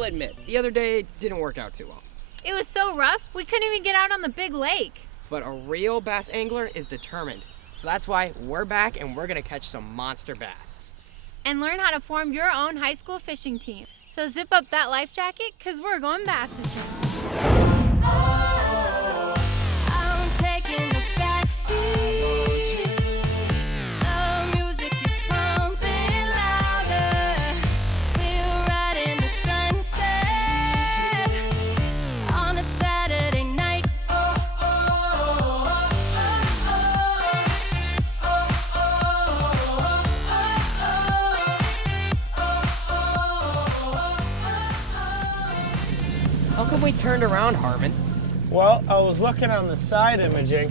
will admit, the other day didn't work out too well. It was so rough, we couldn't even get out on the big lake. But a real bass angler is determined. So that's why we're back and we're gonna catch some monster bass. And learn how to form your own high school fishing team. So zip up that life jacket, cause we're going bass fishing. How come we turned around, Harmon? Well, I was looking on the side imaging,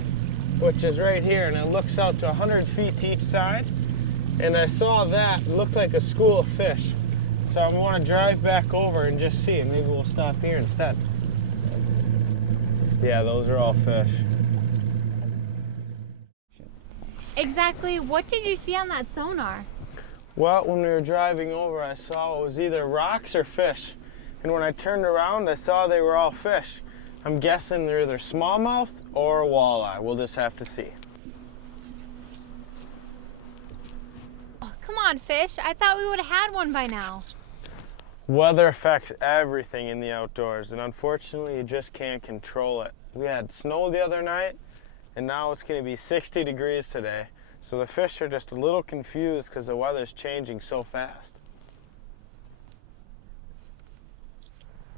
which is right here, and it looks out to 100 feet to each side. And I saw that, it looked like a school of fish. So I want to drive back over and just see, and maybe we'll stop here instead. Yeah, those are all fish. Exactly what did you see on that sonar? Well, when we were driving over, I saw it was either rocks or fish. And when I turned around, I saw they were all fish. I'm guessing they're either smallmouth or walleye. We'll just have to see. Oh, come on, fish. I thought we would have had one by now. Weather affects everything in the outdoors, and unfortunately, you just can't control it. We had snow the other night, and now it's going to be 60 degrees today. So the fish are just a little confused because the weather's changing so fast.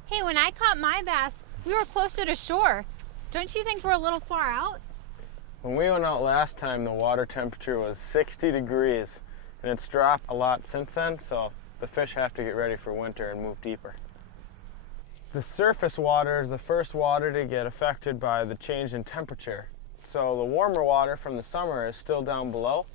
Hey, when I caught my bass, we were closer to shore. Don't you think we're a little far out? When we went out last time, the water temperature was 60 degrees, and it's dropped a lot since then, so the fish have to get ready for winter and move deeper. The surface water is the first water to get affected by the change in temperature. So the warmer water from the summer is still down below,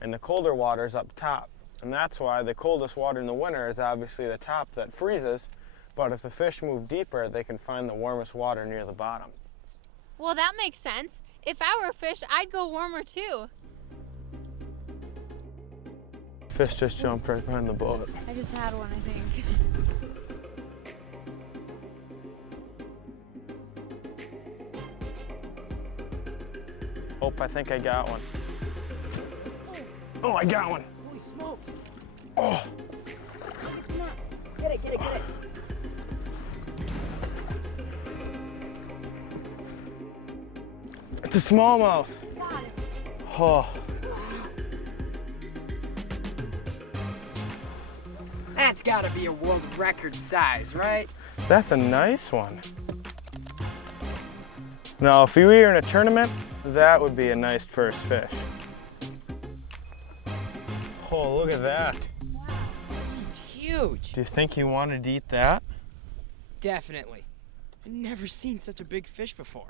and the colder water is up top. And that's why the coldest water in the winter is obviously the top that freezes. But if the fish move deeper, they can find the warmest water near the bottom. Well, that makes sense. If I were a fish, I'd go warmer too. Fish just jumped right behind the boat. I just had one, I think. Oh, I think I got one. Oh, I got one. Holy smokes. Oh. Come on. Get it, get it, get it. It's a smallmouth. Got it. Oh. That's gotta be a world record size, right? That's a nice one. Now, if we were in a tournament, that would be a nice first fish. Oh, look at that. Wow. He's huge. Do you think you wanted to eat that? Definitely. I've never seen such a big fish before.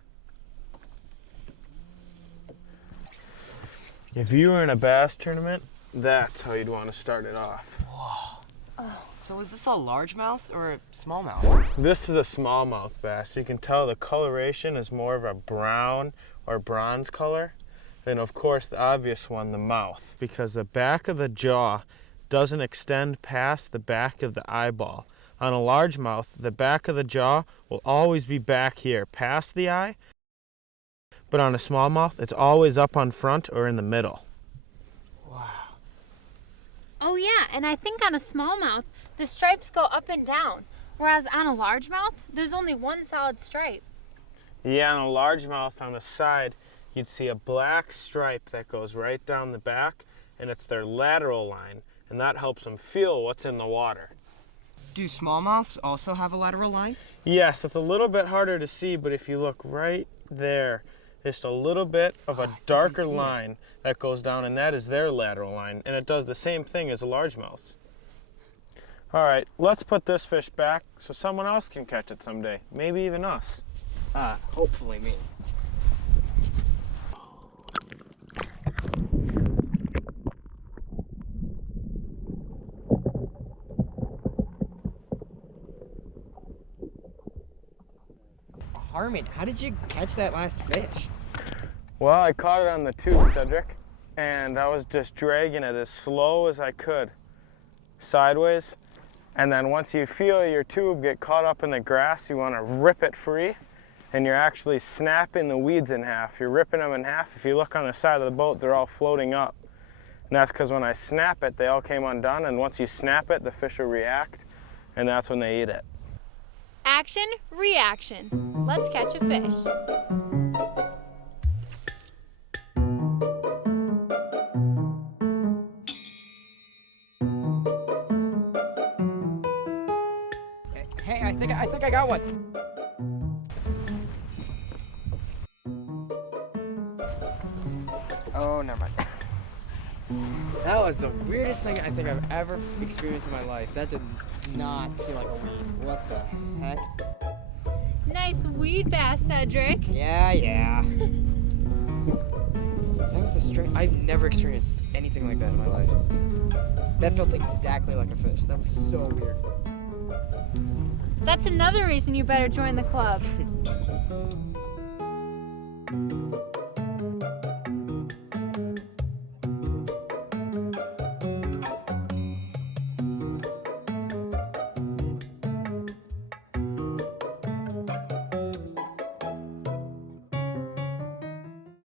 If you were in a bass tournament, that's how you'd want to start it off. Whoa. So is this a largemouth or a smallmouth? This is a smallmouth bass. You can tell the coloration is more of a brown or bronze color. And of course, the obvious one, the mouth, because the back of the jaw doesn't extend past the back of the eyeball. On a largemouth, the back of the jaw will always be back here, past the eye. But on a smallmouth, it's always up on front or in the middle. Wow. Oh yeah, and I think on a smallmouth, the stripes go up and down. Whereas on a largemouth, there's only one solid stripe. Yeah, on a largemouth on the side, you'd see a black stripe that goes right down the back, and it's their lateral line, and that helps them feel what's in the water. Do smallmouths also have a lateral line? Yes, it's a little bit harder to see, but if you look right there, just a little bit of a darker line that goes down, and that is their lateral line, and it does the same thing as a largemouth's. All right, let's put this fish back so someone else can catch it someday, maybe even us. Hopefully me. Harmon, how did you catch that last fish? Well, I caught it on the tooth, Cedric, and I was just dragging it as slow as I could, sideways, And then once you feel your tube get caught up in the grass, you want to rip it free, and you're actually snapping the weeds in half. You're ripping them in half. If you look on the side of the boat, they're all floating up. And that's because when I snap it, they all came undone, and once you snap it, the fish will react, and that's when they eat it. Action, reaction. Let's catch a fish. Hey, I think I got one. Oh, never mind. That was the weirdest thing I think I've ever experienced in my life. That did not feel like a weed. What the heck? Nice weed bass, Cedric. Yeah. That was the strange. I've never experienced anything like that in my life. That felt exactly like a fish. That was so weird. That's another reason you better join the club.